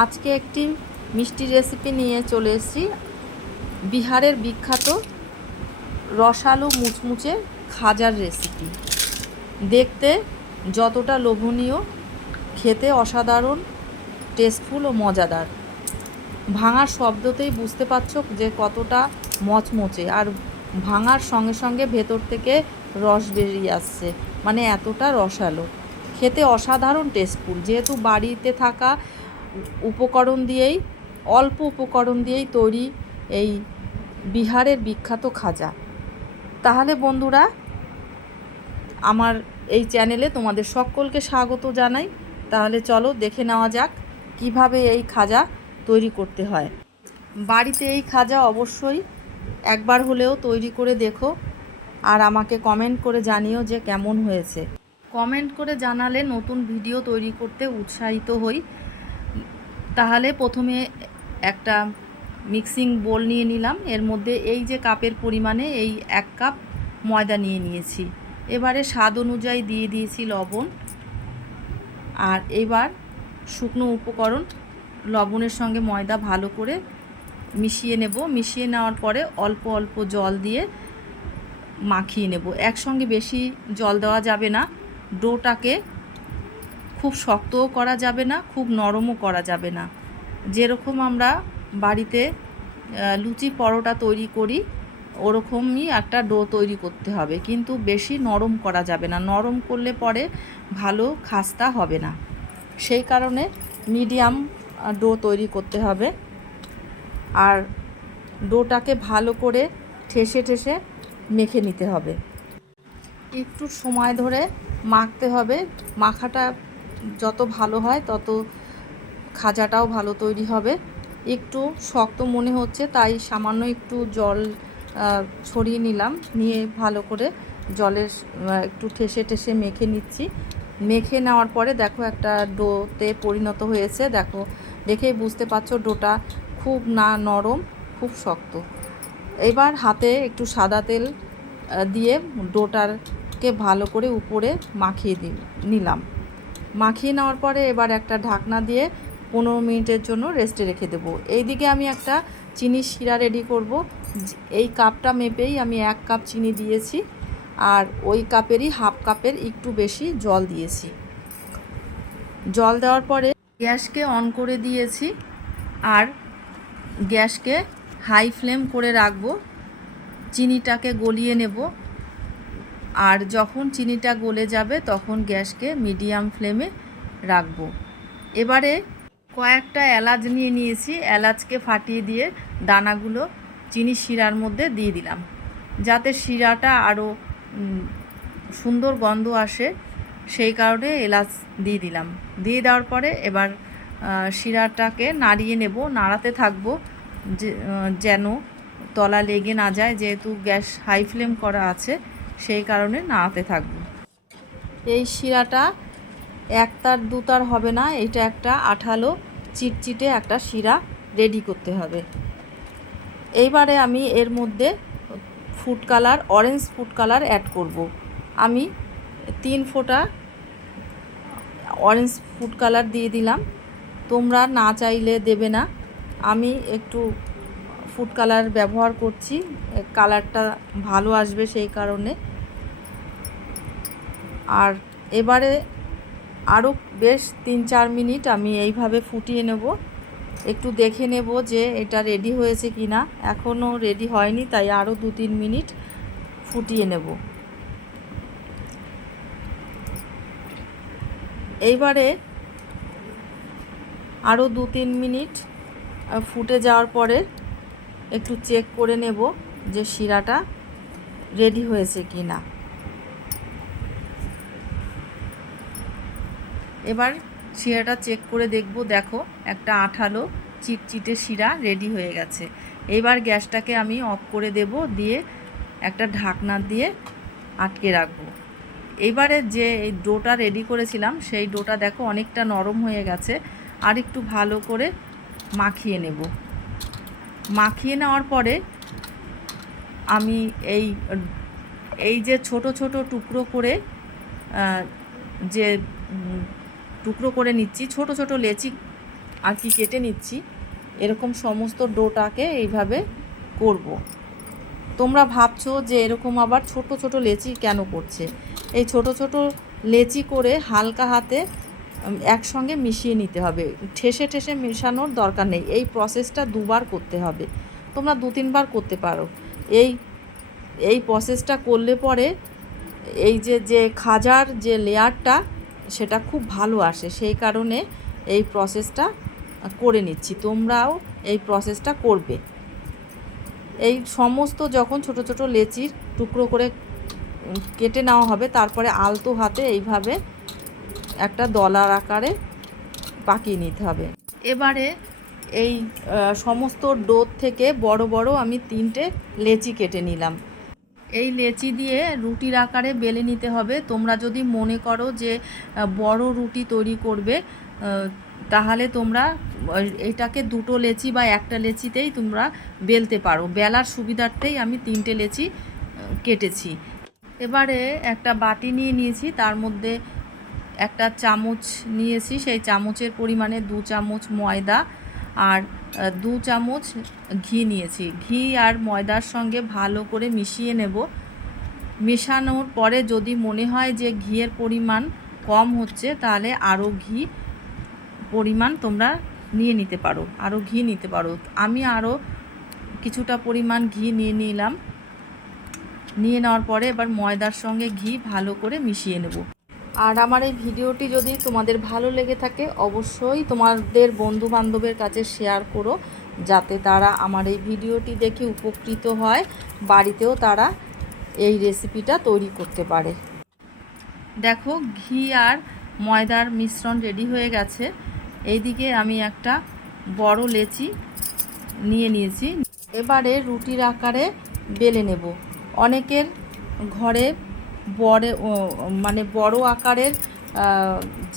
আজকে একটি মিষ্টি রেসিপি নিয়ে চলে এসেছি। বিহারের বিখ্যাত রসালো মুচমুচে খাজার রেসিপি। দেখতে যতটা লোভনীয়, খেতে অসাধারণ টেস্টফুল ও মজাদার। ভাঙার শব্দতেই বুঝতে পারছো যে কতটা মচমচে, আর ভাঙার সঙ্গে সঙ্গে ভেতর থেকে রস বেরিয়ে আসছে, মানে এতটা রসালো। খেতে অসাধারণ টেস্টফুল, যেহেতু বাড়িতে থাকা উপকরণ দিয়েই, অল্প উপকরণ দিয়েই তৈরি এই বিহারের বিখ্যাত খাজা। তাহলে বন্ধুরা, আমার এই চ্যানেলে তোমাদের সকলকে স্বাগত জানাই। তাহলে চলো দেখে নেওয়া যাক কিভাবে এই খাজা তৈরি করতে হয়। বাড়িতে এই খাজা অবশ্যই একবার হলেও তৈরি করে দেখো, আর আমাকে কমেন্ট করে জানিও যে কেমন হয়েছে। কমেন্ট করে জানালে নতুন ভিডিও তৈরি করতে উৎসাহিত হই। তাহলে প্রথমে একটা মিক্সিং বোল নিয়ে নিলাম। এর মধ্যে এই যে কাপের পরিমাণে এই 1 কাপ ময়দা নিয়ে নিয়েছি। এবারে স্বাদ অনুযায়ী দিয়ে দিয়েছি লবণ। আর এবার শুকনো উপকরণ লবণের সঙ্গে ময়দা ভালো করে মিশিয়ে নেব। মিশিয়ে নেওয়ার পরে অল্প অল্প জল দিয়ে মাখিয়ে নেব। একসঙ্গে বেশি জল দেওয়া যাবে না। ডোটাকে খুব শক্তও করা যাবে না, খুব নরমও করা যাবে না। যেরকম আমরা বাড়িতে লুচি পরোটা তৈরি করি ওরকমই একটা ডো তৈরি করতে হবে, কিন্তু বেশি নরম করা যাবে না। নরম করলে পরে ভালো খাস্তা হবে না। সেই কারণে মিডিয়াম ডো তৈরি করতে হবে। আর ডোটাকে ভালো করে ঠেসে ঠেসে মেখে নিতে হবে। একটু সময় ধরে মাখতে হবে। মাখাটা যত ভালো হয় তত খাজাটাও ভালো তৈরি হবে। একটু শক্ত মনে হচ্ছে, তাই সামান্য একটু জল ছড়িয়ে নিলাম। নিয়ে ভালো করে জলের একটু ঠেসে ঠেসে মেখে নিচ্ছি। মেখে নেওয়ার পরে দেখো একটা ডোতে পরিণত হয়েছে। দেখো, দেখেই বুঝতে পারছো ডোটা খুব না নরম, খুব শক্ত। এবার হাতে একটু সাদা তেল দিয়ে ডোটাকে ভালো করে উপরে মাখিয়ে নিলাম। মাখিয়ে নেওয়ার পরে এবার একটা ঢাকনা দিয়ে 15 মিনিটের জন্য রেস্টে রেখে দেবো। এইদিকে আমি একটা চিনির শিরা রেডি করব। এই কাপটা মেপেই আমি 1 কাপ চিনি দিয়েছি, আর ওই কাপেরই হাফ কাপের একটু বেশি জল দিয়েছি। জল দেওয়ার পরে গ্যাসকে অন করে দিয়েছি, আর গ্যাসকে হাই ফ্লেম করে রাখবো। চিনিটাকে গলিয়ে নেব, আর যখন চিনিটা গলে যাবে তখন গ্যাসকে মিডিয়াম ফ্লেমে রাখবো। এবারে কয়েকটা এলাচ নিয়ে নিয়েছি। এলাচকে ফাটিয়ে দিয়ে দানাগুলো চিনি শিরার মধ্যে দিয়ে দিলাম, যাতে শিরাটা আরও সুন্দর গন্ধ আসে। সেই কারণে এলাচ দিয়ে দিলাম। দিয়ে দেওয়ার পরে এবার শিরাটাকে নাড়িয়ে নেব। নাড়াতে থাকবো যেন তলা লেগে না যায়, যেহেতু গ্যাস হাই ফ্লেম করা আছে, সেই কারণে নাড়াতে থাকবো। এই শিরাটা একতার দুতার হবে না, এটা একটা আঠালো চিটচিটে একটা শিরা রেডি করতে হবে। এইবারে আমি এর মধ্যে food colour, orange food colour add করব। আমি 3 ফোঁটা অরেঞ্জ ফুড কালার দিয়ে দিলাম। তোমরা না চাইলে দেবে না, আমি একটু ফুড কালার ব্যবহার করছি, কালারটা ভালো আসবে সেই কারণে। আর এবারে আরও বেশ 3-4 মিনিট আমি এইভাবে ফুটিয়ে নেব। একটু দেখে নেব যে এটা রেডি হয়েছে কি না। এখনও রেডি হয়নি, তাই আরও 2-3 মিনিট ফুটিয়ে নেব। এইবারে আরও 2-3 মিনিট ফুটে যাওয়ার পরে একটু চেক করে নেব যে শিরাটা রেডি হয়েছে কি না। এবার শিরাটা চেক করে দেখব। দেখো, একটা আঠালো চিটচিটে শিরা রেডি হয়ে গেছে। এবার গ্যাসটাকে আমি অফ করে দেব, দিয়ে একটা ঢাকনা দিয়ে আটকে রাখবো। এবারে যে এই ডোটা রেডি করেছিলাম সেই ডোটা দেখো অনেকটা নরম হয়ে গেছে। আর একটু ভালো করে মাখিয়ে নেব। মাখিয়ে নেওয়ার পরে আমি এই যে ছোট ছোট টুকরো করে যে টুকরো করে নিচ্ছি, ছোট ছোট লেচি আর কি কেটে নিচ্ছি। এরকম সমস্ত ডোটাকে এইভাবে করব। তোমরা ভাবছো যে এরকম আবার ছোট ছোট লেচি কেন করছে। এই ছোট ছোট লেচি করে হালকা হাতে একসঙ্গে মিশিয়ে নিতে হবে, ঠেসে ঠেসে মেশানোর দরকার নেই। এই প্রসেসটা দুবার করতে হবে, তোমরা 2-3 বার করতে পারো। এই এই প্রসেসটা করলে পরে এই যে খাজার যে লেয়ারটা সেটা খুব ভালো আসে, সেই কারণে এই প্রসেসটা করে নিচ্ছি। তোমরাও এই প্রসেসটা করবে। এই সমস্ত যখন ছোট ছোট লেচির টুকরো করে কেটে নেওয়া হবে, তারপরে আলতো হাতে এইভাবে একটা দলার আকারে পাকিয়ে নিতে হবে। এবারে এই সমস্ত ডোর থেকে বড় বড় আমি 3টে লেচি কেটে নিলাম। এই লেচি দিয়ে রুটির আকারে বেলে নিতে হবে। তোমরা যদি মনে করো যে বড় রুটি তৈরি করবে, তাহলে তোমরা এটাকে 2টো লেচি বা একটা লেচিতেই তোমরা বেলতে পারো। বেলার সুবিধার্থেই আমি 3টে লেচি কেটেছি। এবারে একটা বাটি নিয়ে নিয়েছি, তার মধ্যে একটা চামচ নিয়েছি, সেই চামচের পরিমাণে 2 চামচ ময়দা আর 2 চামচ ঘি নিয়েছি। ঘি আর ময়দার সঙ্গে ভালো করে মিশিয়ে নেব। মেশানোর পরে যদি মনে হয় যে ঘিয়ের পরিমাণ কম হচ্ছে, তাহলে আরও ঘি পরিমাণ তোমরা নিয়ে নিতে পারো, আরও ঘি নিতে পারো। আমি আরও কিছুটা পরিমাণ ঘি নিয়ে নিলাম। নিয়ে নেওয়ার পরে এবার ময়দার সঙ্গে ঘি ভালো করে মিশিয়ে নেব। আর আমার এই ভিডিওটি যদি তোমাদের ভালো লেগে থাকে, অবশ্যই তোমাদের বন্ধু বান্ধবের কাছে শেয়ার করো, যাতে তারা আমার এই ভিডিওটি দেখে উপকৃত হয়, বাড়িতেও তারা এই রেসিপিটা তৈরি করতে পারে। দেখো, ঘি আর ময়দার মিশ্রণ রেডি হয়ে গেছে। এইদিকে আমি একটা বড় লেচি নিয়ে নিয়েছি। এবারে রুটির আকারে বেলে নেব। অনেকের ঘরে বড় আকারের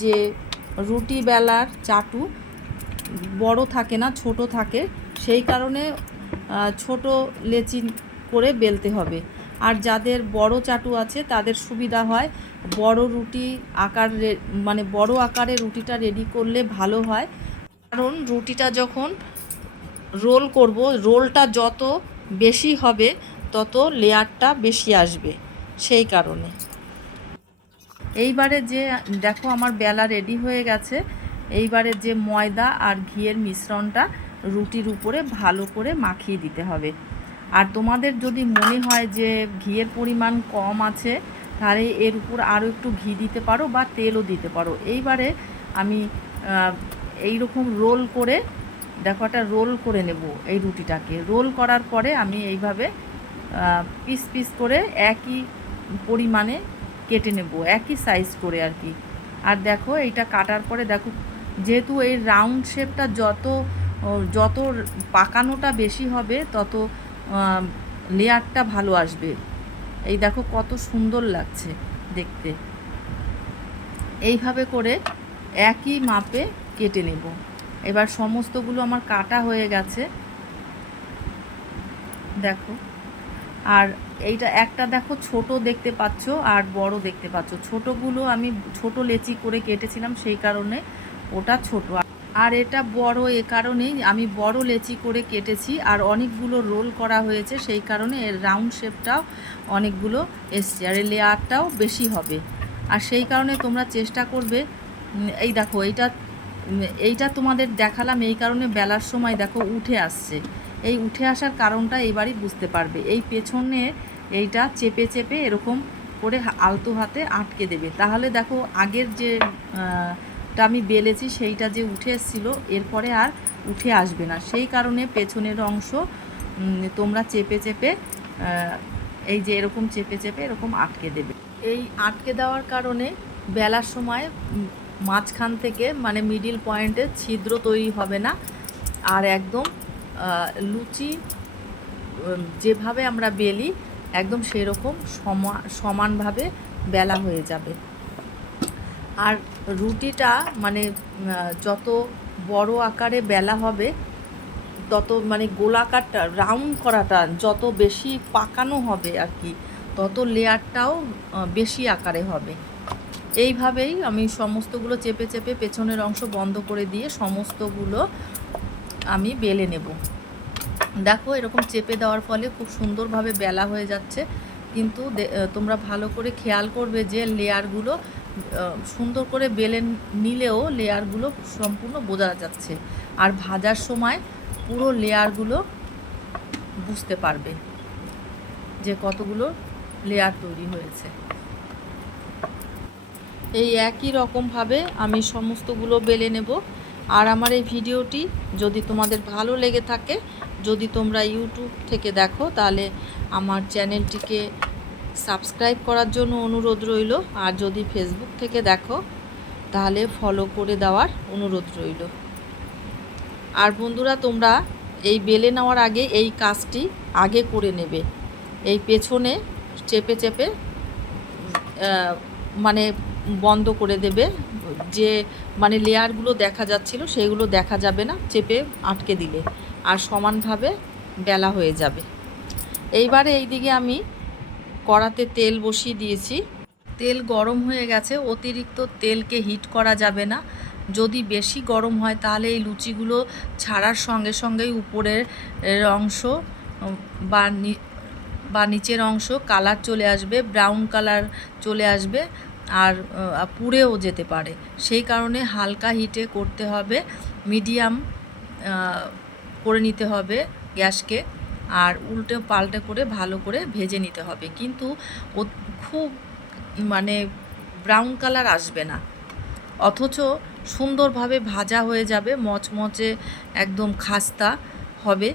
যে রুটি বেলার চাটু বড় থাকে না, ছোট থাকে, সেই কারণে ছোট লেচি করে বেলতে হবে। আর যাদের বড় চাটু আছে তাদের সুবিধা হয়, বড় রুটি আকার বড় আকারে রুটিটা রেডি করলে ভালো হয়। কারণ রুটিটা যখন রোল করব, রোলটা যত বেশি হবে তত লেয়ারটা বেশি আসবে, সেই কারণে। এইবারে যে দেখো আমার বেলা রেডি হয়ে গেছে। এইবারে যে ময়দা আর ঘিয়ের মিশ্রণটা রুটির উপরে ভালো করে মাখিয়ে দিতে হবে। আর তোমাদের যদি মনে হয় যে ঘিয়ের পরিমাণ কম আছে, তাহলে এর উপর আরও একটু ঘি দিতে পারো বা তেলও দিতে পারো। এইবারে আমি এই রকম রোল করে, দেখো একটা রোল করে নেব। এই রুটিটাকে রোল করার পরে আমি এইভাবে পিস পিস করে একই পরিমাণে কেটে নেব, একই সাইজ করে আর কি। আর দেখো এইটা কাটার পরে দেখো, যেহেতু এই রাউন্ড শেপটা যত পাকানোটা বেশি হবে, তত লেয়ারটা ভালো আসবে। এই দেখো কত সুন্দর লাগছে দেখতে। এইভাবে করে একই মাপে কেটে নেব। এবার সমস্তগুলো আমার কাটা হয়ে গেছে, দেখো। আর এইটা একটা দেখো ছোট দেখতে পাচ্ছ আর বড় দেখতে পাচ্ছ। ছোটগুলো আমি ছোট লেচি করে কেটেছিলাম, সেই কারণে ওটা ছোট। আর এটা বড়, এ কারণেই আমি বড় লেচি করে কেটেছি। আর অনেকগুলো রোল করা হয়েছে, সেই কারণে এর রাউন্ড শেপটাও অনেকগুলো এসছে, আর এই লেয়ারটাও বেশি হবে। আর সেই কারণে তোমরা চেষ্টা করবে। এই দেখো, এইটা তোমাদের দেখালাম এই কারণে, বেলার সময় দেখো উঠে আসছে। এই উঠে আসার কারণটা এবারই বুঝতে পারবে। এই পেছনে এইটা চেপে চেপে এরকম করে আলতো হাতে আটকে দেবে, তাহলে দেখো আগের যে আমি বেলেছি সেইটা যে উঠে এসেছিলো, এরপরে আর উঠে আসবে না। সেই কারণে পেছনের অংশ তোমরা চেপে চেপে এই যে এরকম চেপে চেপে এরকম আটকে দেবে। এই আটকে দেওয়ার কারণে বেলার সময় মাঝখান থেকে মিডিল পয়েন্টে ছিদ্র তৈরি হবে না। আর একদম লুচি যেভাবে আমরা বেলি একদম সেরকম সমানভাবে বেলা হয়ে যাবে। আর রুটিটা যত বড় আকারে বেলা হবে, তত গোলাকারটা রাউন্ড করাটা যত বেশি পাকানো হবে আর কি, তত লেয়ারটাও বেশি আকারে হবে। এইভাবেই আমি সমস্তগুলো চেপে চেপে পেছনের অংশ বন্ধ করে দিয়ে সমস্তগুলো আমি বেলে নেব। দেখো এরকম চেপে দেওয়ার ফলে খুব সুন্দরভাবে বেলা হয়ে যাচ্ছে, কিন্তু তোমরা ভালো করে খেয়াল করবে যে লেয়ারগুলো সুন্দর করে বেলে নিলেও লেয়ারগুলো সম্পূর্ণ বোঝা যাচ্ছে, আর ভাজার সময় পুরো লেয়ারগুলো বুঝতে পারবে যে কতগুলো লেয়ার তৈরি হয়েছে। এই একই রকমভাবে আমি সমস্তগুলো বেলে নেব। আর আমার এই ভিডিওটি যদি তোমাদের ভালো লেগে থাকে, যদি তোমরা ইউটিউব থেকে দেখো, তাহলে আমার চ্যানেলটিকে সাবস্ক্রাইব করার জন্য অনুরোধ রইল। আর যদি ফেসবুক থেকে দেখো তাহলে ফলো করে দেওয়ার অনুরোধ রইল। আর বন্ধুরা, তোমরা এই বেলে নেওয়ার আগে এই কাজটি আগে করে নেবে। এই পেছনে চেপে চেপে মানে বন্ধ করে দেবে, যে মানে লেয়ারগুলো দেখা যাচ্ছিল সেগুলো দেখা যাবে না চেপে আটকে দিলে, আর সমানভাবে বেলা হয়ে যাবে। এইবারে এই দিকে আমি কড়াতে তেল বসিয়ে দিয়েছি। তেল গরম হয়ে গেছে। অতিরিক্ত তেলকে হিট করা যাবে না। যদি বেশি গরম হয় তাহলে এই লুচিগুলো ছাড়ার সঙ্গে সঙ্গেই উপরের অংশ বা নিচের অংশ কালার চলে আসবে, ব্রাউন কালার চলে আসবে, আর পুড়েও যেতে পারে। সেই কারণে হালকা হিটে করতে হবে, মিডিয়াম করে নিতে হবে গ্যাসকে, আর উল্টে পাল্টে করে ভালো করে ভেজে নিতে হবে। কিন্তু খুব মানে ব্রাউন কালার আসবে না, অথচ সুন্দরভাবে ভাজা হয়ে যাবে, মচমচে একদম খাস্তা হবে।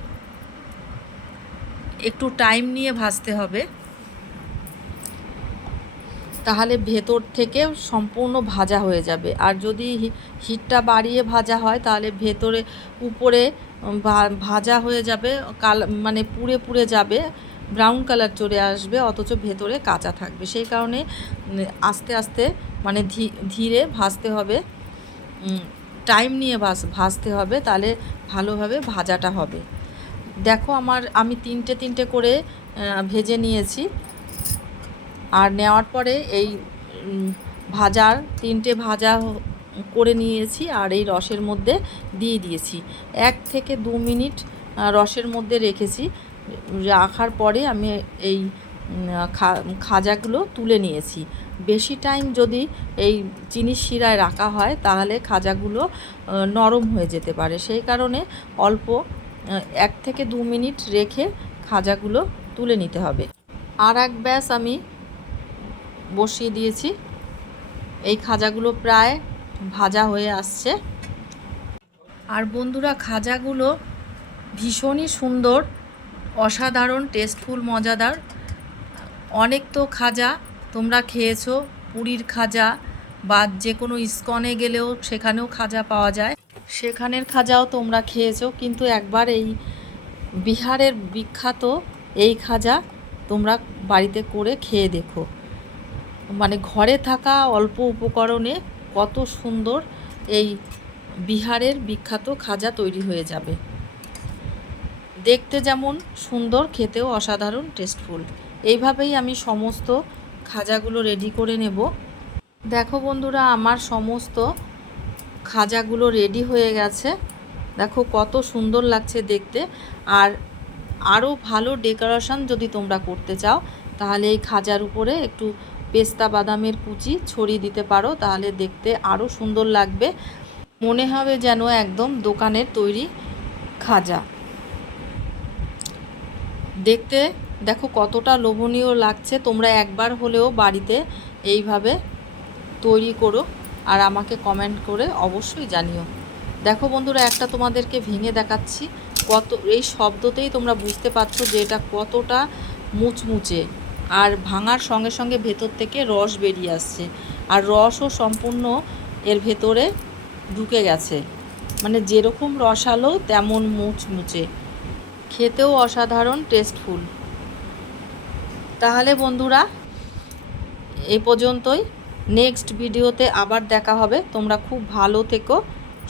একটু টাইম নিয়ে ভাজতে হবে, তাহলে ভেতর থেকে সম্পূর্ণ ভাজা হয়ে যাবে। আর যদি হিটটা বাড়িয়ে ভাজা হয় তাহলে ভেতরে উপরে ভাজা হয়ে যাবে, মানে পুড়ে পুড়ে যাবে, ব্রাউন কালার চলে আসবে, অথচ ভেতরে কাঁচা থাকবে। সেই কারণে আস্তে আস্তে মানে ধীরে ভাজতে হবে, টাইম নিয়ে ভাজতে হবে, তাহলে ভালোভাবে ভাজাটা হবে। দেখো আমি তিনটে করে ভেজে নিয়েছি। আর নেওয়ার পরে এই তিনটে ভাজা করে নিয়েছি, আর এই রসের মধ্যে দিয়ে দিয়েছি। 1 থেকে 2 মিনিট রসের মধ্যে রেখেছি। রাখার পরে আমি এই খাজাগুলো তুলে নিয়েছি। বেশি টাইম যদি এই চিনির শিরায় রাখা হয় তাহলে খাজাগুলো নরম হয়ে যেতে পারে। সেই কারণে অল্প 1 থেকে 2 মিনিট রেখে খাজাগুলো তুলে নিতে হবে। আর এক ব্যাস আমি বসিয়ে দিয়েছি। এই খাজাগুলো প্রায় ভাজা হয়ে আসছে। আর বন্ধুরা, খাজাগুলো ভীষণই সুন্দর, অসাধারণ টেস্টফুল, মজাদার। অনেক তো খাজা তোমরা খেয়েছো, পুরীর খাজা বা যে কোনো ইস্কনে গেলেও সেখানেও খাজা পাওয়া যায়, সেখানের খাজাও তোমরা খেয়েছো। কিন্তু একবার এই বিহারের বিখ্যাত এই খাজা তোমরা বাড়িতে করে খেয়ে দেখো। মানে ঘরে থাকা অল্প উপকরণে কত সুন্দর এই বিহারের বিখ্যাত খাজা তৈরি হয়ে যাবে। দেখতে যেমন সুন্দর, খেতেও অসাধারণ টেস্টফুল। এইভাবেই আমি সমস্ত খাজাগুলো রেডি করে নেব। দেখো বন্ধুরা, আমার সমস্ত খাজাগুলো রেডি হয়ে গেছে। দেখো কত সুন্দর লাগছে দেখতে। আর আরও ভালো ডেকোরেশন যদি তোমরা করতে চাও তাহলে এই খাজার উপরে একটু পেস্তা বাদামের কুচি ছড়িয়ে দিতে পারো, তাহলে দেখতে আরও সুন্দর লাগবে। মনে হবে যেন একদম দোকানের তৈরি খাজা। দেখতে দেখো কতটা লোভনীয় লাগছে। তোমরা একবার হলেও বাড়িতে এইভাবে তৈরি করো, আর আমাকে কমেন্ট করে অবশ্যই জানিও। দেখো বন্ধুরা, একটা তোমাদেরকে ভেঙে দেখাচ্ছি। এই শব্দতেই তোমরা বুঝতে পারছো যে এটা কতটা মুচমুচে, আর ভাঙার সঙ্গে সঙ্গে ভেতর থেকে রস বেরিয়ে আসছে, আর রসও সম্পূর্ণ এর ভেতরে ঢুকে গেছে। মানে যেরকম রসালো তেমন মুচমুচে, খেতেও অসাধারণ টেস্টফুল। তাহলে বন্ধুরা, এই পর্যন্তই। নেক্সট ভিডিওতে আবার দেখা হবে। তোমরা খুব ভালো থেকো,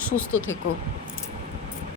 সুস্থ থেকো।